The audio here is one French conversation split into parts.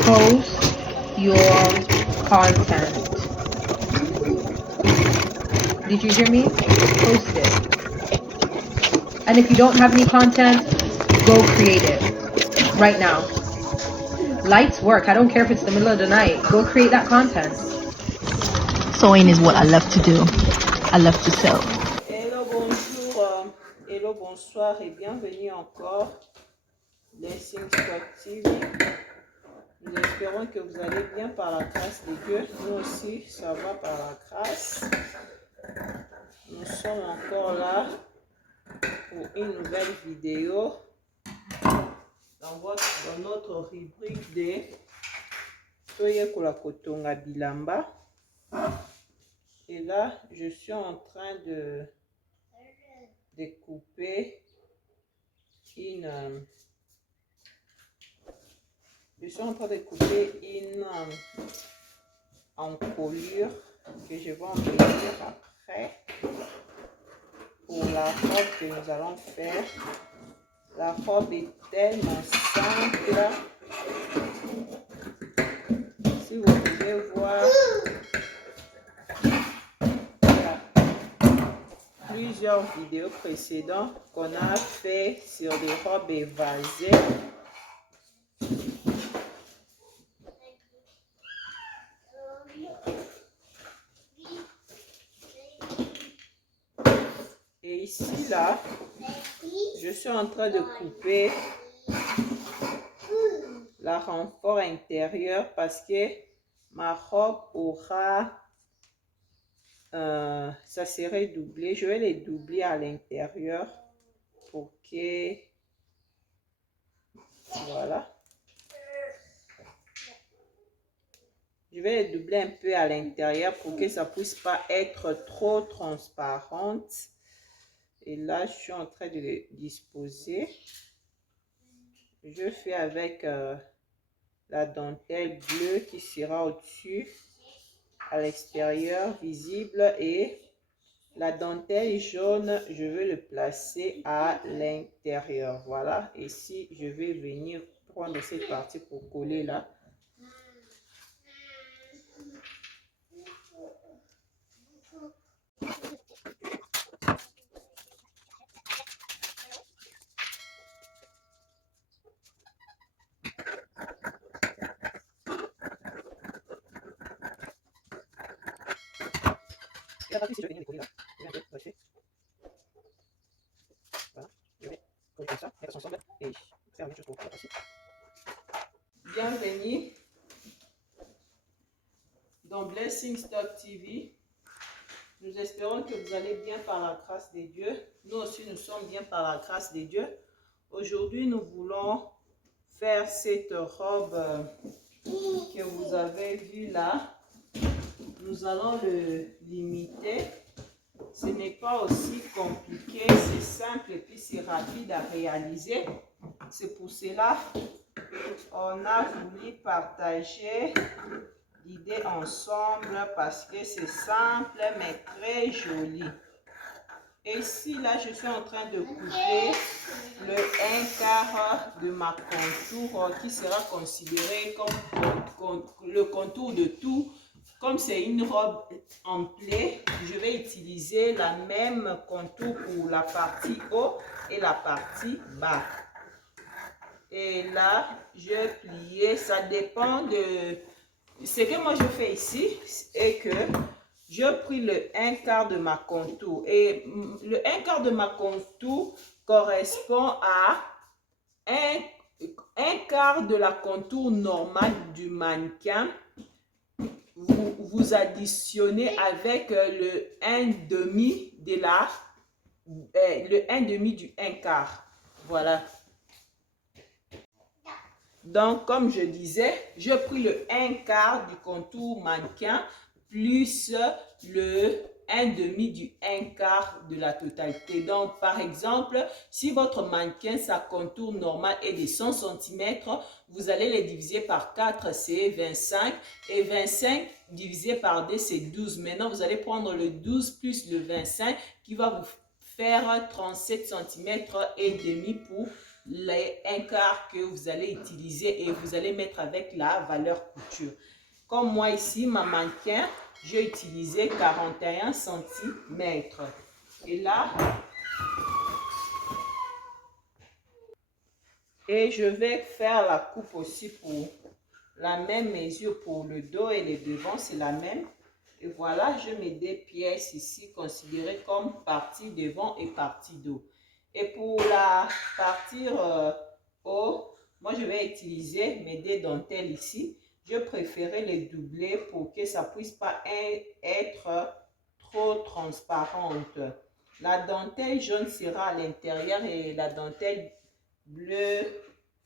Post your content. Did you hear me? Post it. And if you don't have any content, go create it right now. Lights work. I don't care if it's the middle of the night. Go create that content. Sewing is what I love to do. I love to sew. Hello, bonjour, hello, bonsoir et bienvenue encore Blessing Stock TV. Nous espérons que vous allez bien par la grâce de Dieu. Nous aussi, ça va par la grâce. Nous sommes encore là pour une nouvelle vidéo dans notre rubrique de Toye Kola Kotonga Bilamba. Et là, je suis en train de découper une encolure que je vais embellir après pour la robe que nous allons faire. La robe est tellement simple. Si vous pouvez voir, plusieurs vidéos précédentes qu'on a fait sur des robes évasées. Et ici, là, je suis en train de couper la renfort intérieur parce que ma robe aura, ça serait doublé. Je vais les doubler à l'intérieur pour que, voilà. Je vais les doubler un peu à l'intérieur pour que ça puisse pas être trop transparente. Et là, je suis en train de les disposer. Je fais avec la dentelle bleue qui sera au-dessus, à l'extérieur, visible. Et la dentelle jaune, je vais le placer à l'intérieur. Voilà. Et ici, je vais venir prendre cette partie pour coller là. Et la partie ici, je vais venir les coller là. Je vais un peu brosser. Voilà. Je vais coller comme ça, mettre ensemble et faire la même chose pour la partie. Bienvenue dans Blessing Stock TV. Nous espérons que vous allez bien par la grâce de Dieu. Nous aussi, nous sommes bien par la grâce de Dieu. Aujourd'hui, nous voulons faire cette robe que vous avez vue là. Nous allons le limiter. Ce n'est pas aussi compliqué, c'est simple et puis c'est rapide à réaliser. C'est pour cela qu'on a voulu partager l'idée ensemble parce que c'est simple mais très joli. Et ici, là, je suis en train de couper le 1/4 de ma contour qui sera considéré comme le contour de tout. Comme c'est une robe en plaid, je vais utiliser la même contour pour la partie haut et la partie bas. Et là, je plie. Ça dépend de ce que moi je fais ici. Et que je pris le 1/4 de ma contour. Et le 1/4 de ma contour correspond à un quart de la contour normale du mannequin. Vous additionnez avec le 1/2 de le 1/2 du 1/4. Voilà. Donc, comme je disais, je pris le 1/4 du contour mannequin plus le 1/2 du 1/4 de la totalité. Donc, par exemple, si votre mannequin, sa contour normale est de 100 cm, vous allez les diviser par 4, c'est 25. Et 25 divisé par 2, c'est 12. Maintenant, vous allez prendre le 12 plus le 25 qui va vous faire 37 cm et demi pour un quart que vous allez utiliser et vous allez mettre avec la valeur couture. Comme moi ici, ma mannequin, j'ai utilisé 41 centimètres. Et là, et je vais faire la coupe aussi pour la même mesure pour le dos et le devant, c'est la même. Et voilà, je mets des pièces ici considérées comme partie devant et partie dos. Et pour la partie haut, moi je vais utiliser mes deux dentelles ici. Je préférais les doubler pour que ça puisse pas être trop transparente. La dentelle jaune sera à l'intérieur et la dentelle bleu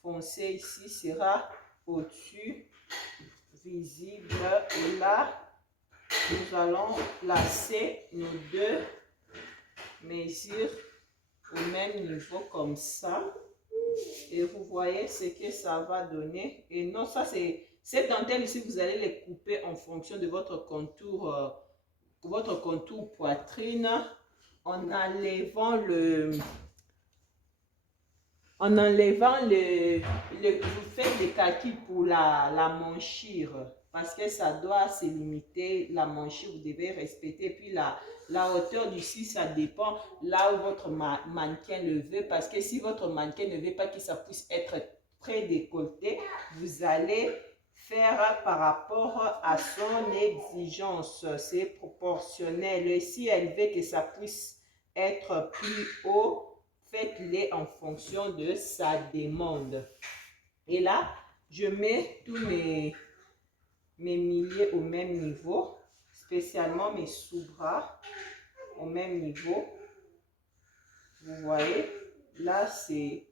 foncé ici sera au-dessus, visible. Et là, nous allons placer nos deux mesures au même niveau comme ça. Et vous voyez ce que ça va donner. Et non, ça c'est cette dentelle ici, vous allez les couper en fonction de votre contour poitrine en enlevant vous faites des calculs pour la manchure parce que ça doit se limiter, la manchure vous devez respecter, puis la hauteur du cil ça dépend là où votre mannequin le veut, parce que si votre mannequin ne veut pas que ça puisse être très décolleté, vous allez faire par rapport à son exigence, c'est proportionnel. Et si elle veut que ça puisse être plus haut, faites-les en fonction de sa demande. Et là, je mets tous mes milliers au même niveau, spécialement mes sous-bras au même niveau. Vous voyez, là c'est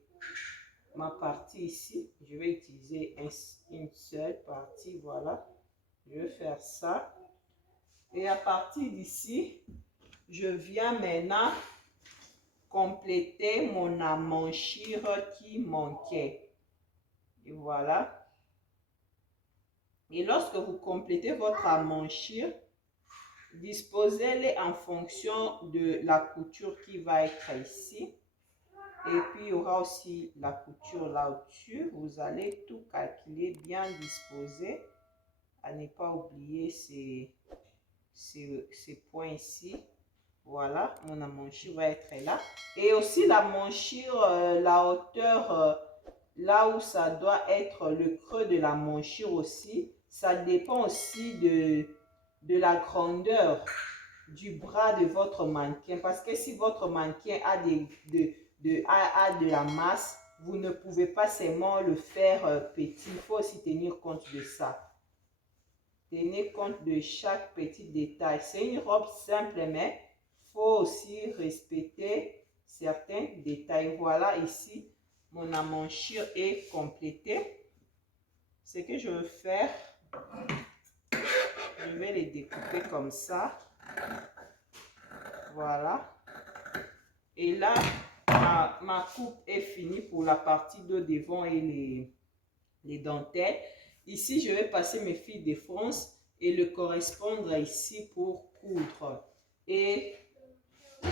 ma partie ici. Je vais utiliser une seule partie, voilà. Je vais faire ça. Et à partir d'ici, je viens maintenant compléter mon amanchure qui manquait. Et voilà. Et lorsque vous complétez votre amanchure, disposez-les en fonction de la couture qui va être ici. Et puis, il y aura aussi la couture là au-dessus. Vous allez tout calculer, bien disposer. À ne pas oublier ces points ici. Voilà, mon amanchure va être là. Et aussi la manchure, la hauteur, là où ça doit être le creux de la manchure aussi, ça dépend aussi de la grandeur du bras de votre mannequin. Parce que si votre mannequin a de la masse, vous ne pouvez pas seulement le faire petit. Il faut aussi tenir compte de ça. Tenez compte de chaque petit détail. C'est une robe simple, mais il faut aussi respecter certains détails. Voilà, ici, mon amanchure est complétée. Ce que je veux faire, je vais les découper comme ça. Voilà. Et là, ma coupe est finie pour la partie de devant et les dentelles. Ici, je vais passer mes fils de France et le correspondre ici pour coudre. Et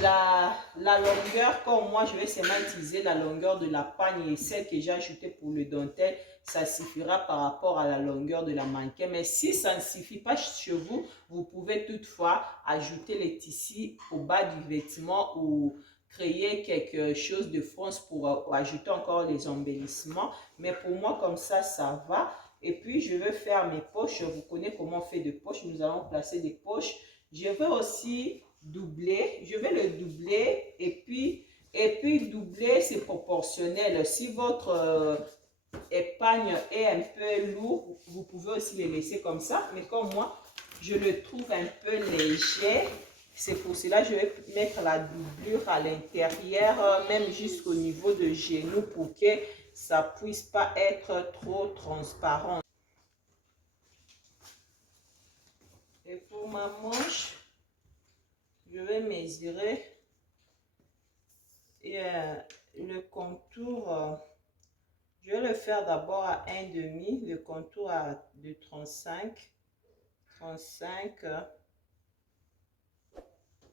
la longueur, comme moi, je vais seulement utiliser la longueur de la pagne et celle que j'ai ajoutée pour le dentelle, ça suffira par rapport à la longueur de la mannequin. Mais si ça ne suffit pas chez vous, vous pouvez toutefois ajouter les tissus au bas du vêtement ou créer quelque chose de France pour ajouter encore les embellissements. Mais pour moi, comme ça va. Et puis, je vais faire mes poches. Vous connaissez comment on fait des poches. Nous allons placer des poches. Je vais aussi doubler. Je vais le doubler. Et puis doubler, c'est proportionnel. Si votre épargne est un peu lourd, vous pouvez aussi les laisser comme ça. Mais comme moi, je le trouve un peu léger. C'est pour cela que je vais mettre la doublure à l'intérieur, même jusqu'au niveau de genou pour que ça ne puisse pas être trop transparent. Et pour ma manche, je vais mesurer et le contour, je vais le faire d'abord à 1,5, le contour de 35.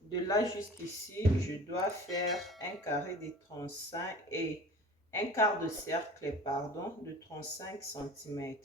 De là jusqu'ici, je dois faire un carré de 35 et un quart de cercle, pardon, de 35 cm.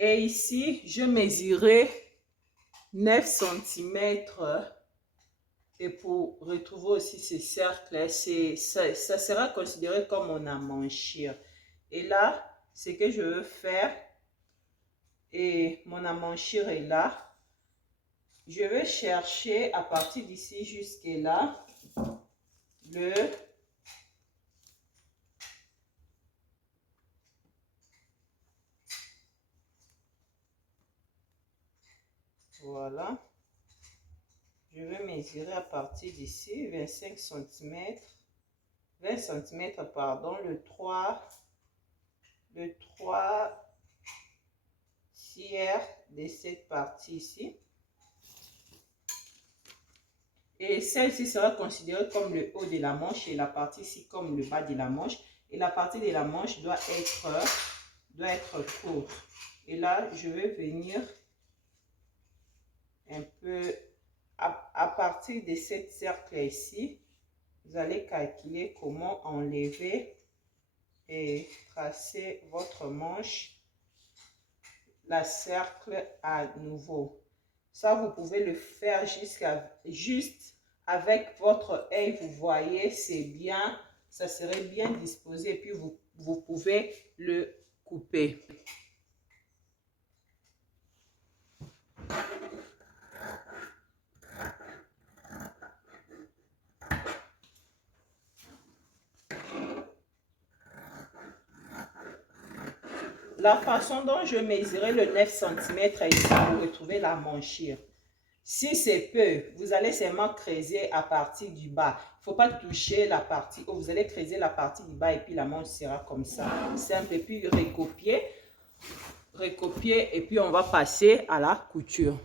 Et ici, je mesurais 9 cm. Et pour retrouver aussi ces cercles, ça sera considéré comme mon embouchure. Et là, ce que je veux faire, et mon embouchure est là, je vais chercher à partir d'ici jusqu'à là, voilà. Je vais mesurer à partir d'ici 25 cm, 20 cm, pardon, le 3 tiers de cette partie ici. Et celle-ci sera considérée comme le haut de la manche et la partie ici comme le bas de la manche. Et la partie de la manche doit être courte. Et là, je vais venir un peu à partir de cette cercle ici. Vous allez calculer comment enlever et tracer votre manche, la cercle à nouveau. Ça, vous pouvez le faire juste avec votre œil. Vous voyez, c'est bien, ça serait bien disposé. Et puis, vous pouvez le couper. La façon dont je mesurais le 9 cm ici pour retrouver la manchure. Si c'est peu, vous allez seulement creuser à partir du bas. Il ne faut pas toucher la partie haut. Vous allez creuser la partie du bas et puis la manche sera comme ça. Simple. Et puis recopier et puis on va passer à la couture.